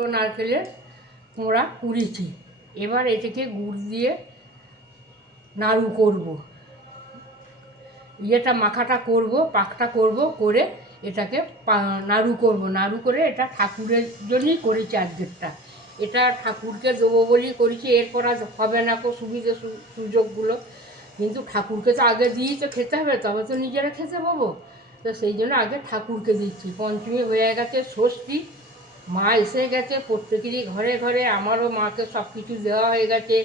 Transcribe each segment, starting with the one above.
দুটো নারকেলের কোঁড়া কুড়িয়েছি এবার এটাকে গুড় দিয়ে নাড়ু করব। ইয়েটা মাখাটা করব, পাকটা করব, করে এটাকে নাড়ু করব। নাড়ু করে এটা ঠাকুরের জন্যই করেছি আজকেরটা। এটা ঠাকুরকে দেবো বলেই করেছি, এরপর আর হবে না কো সুবিধে সুযোগগুলো। কিন্তু ঠাকুরকে তো আগে দিয়েই তো খেতে হবে, তবে তো নিজেরা খেতে পাবো। তো সেই জন্য আগে ঠাকুরকে দিচ্ছি। পঞ্চমী হয়ে গেছে, ষষ্ঠী। মা এসে গেছে, প্রত্যেকেরই ঘরে ঘরে, আমারও মাকে সব কিছু দেওয়া হয়ে গেছে।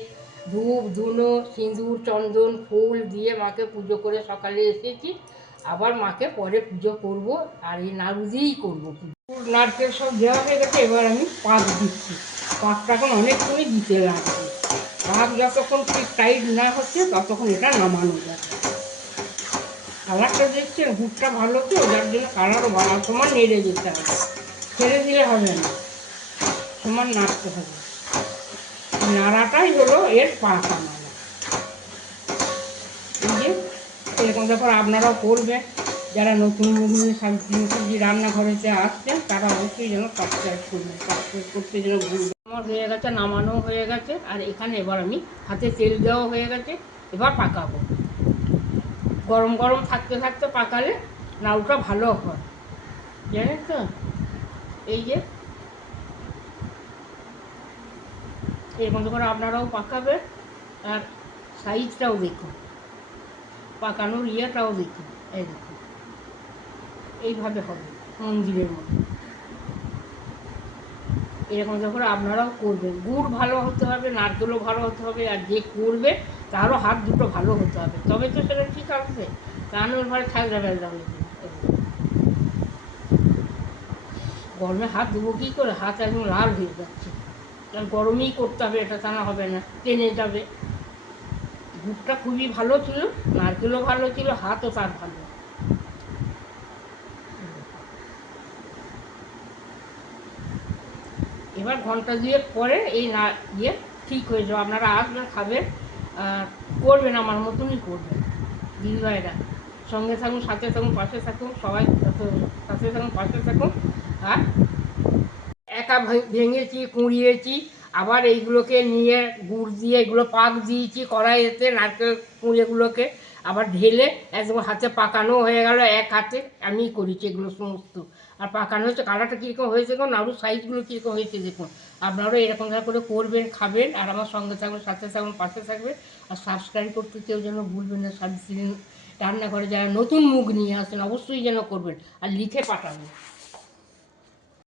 ধূপ, ধুনো, সিঁদুর, চন্দন, ফুল দিয়ে মাকে পুজো করে সকালে এসেছি। আবার মাকে পরে পুজো করব আর এই নাড়ু দিয়েই করব নারকেল সব দেওয়া হয়ে গেছে, এবার আমি পাক দিচ্ছি। পাকটা এখন অনেকক্ষণই দিতে লাগছে পাক যতক্ষণ ঠিক টাইট না হচ্ছে, ততক্ষণ এটা নামানো যাবে। কালারটা দেখছেন, হুটটা ভালো তো, যার জন্য কালারও ভালো সমান নেড়ে যেতে হবে। ছেড়ে দিলে হবে না। সমান নাড়তে হবে। নাড়াটাই হলো এর নাড়া এই যে এরকম ব্যাপার আপনারাও করবেন। যারা নতুন নতুন সবজি সবজি রান্নাঘরেতে আসছেন, তারা অবশ্যই যেন সাবস্ক্রাইব করবেন। সাবস্ক্রাইব করতে যেন ভুলবেন আমার হয়ে গেছে, নামানো হয়ে গেছে। আর এখানে এবার আমি হাতে তেল দেওয়া হয়ে গেছে, এবার পাকাবো। গরম গরম থাকতে থাকতে পাকালে নাড়ুটা ভালো হয়। জানেন তো? এই যে এরকম করে আপনারাও পাকাবেন, আর সাইজটাও দেখুন, পাকানোর ইয়েটাও দেখুন, এই দেখুন। এইভাবে হবে মন্দিরের মতো। এরকম যখন আপনারাও করবেন। গুড় ভালো হতে হবে, নারকেলও ভালো হতে হবে, আর যে করবে, তারও হাত দুটো ভালো হতে হবে। তবে তো সেটা ঠিক আসবে কানোর ভাড়া থাকবে বেলদা হয়ে যাবে। এই দেখুন। গরমে হাত দেবো কী করে? হাত একদম লাল হয়ে যাচ্ছে। আর গরমেই করতে হবে, এটা তা না হবে না, টেনে যাবে। দুধটা খুবই ভালো ছিল, নারকেলও ভালো ছিল, হাতও তার ভালো। এবার ঘণ্টা দুয়েক পরে এই না ইয়ে ঠিক হয়ে যাবে। আপনারা আসবেন খাবেন করবেন, আমার মতনই করবেন। দিদিভাইরা, সঙ্গে থাকুন, সাথে থাকুন, পাশে থাকুন, সবাই, সাথে থাকুন, পাশে থাকুন। আর একা ভেঙেছি, কুড়িয়েছি, আবার এইগুলোকে নিয়ে গুড় দিয়ে, এগুলো পাক দিয়েছি, কড়াইতে নারকেল কুড়িয়েগুলোকে আবার ঢেলে একদম হাতে পাকানো হয়ে গেল, এক হাতে আমি করেছি এগুলো সমস্ত। আর পাকানো হচ্ছে, কালারটা কীরকম হয়েছে দেখুন আরও সাইজগুলো কীরকম হয়েছে দেখুন। আপনারাও এরকম করে করবেন, খাবেন, আর আমার সঙ্গে থাকবেন সাথে থাকবেন পাশে থাকবেন, আর সাবস্ক্রাইব করতে কেউ যেন ভুলবেন না সাবস্ক্রাইব রান্নাঘরে যারা নতুন মুখ নিয়ে আসেন, অবশ্যই যেন করবেন, আর লিখে পাঠাবেন।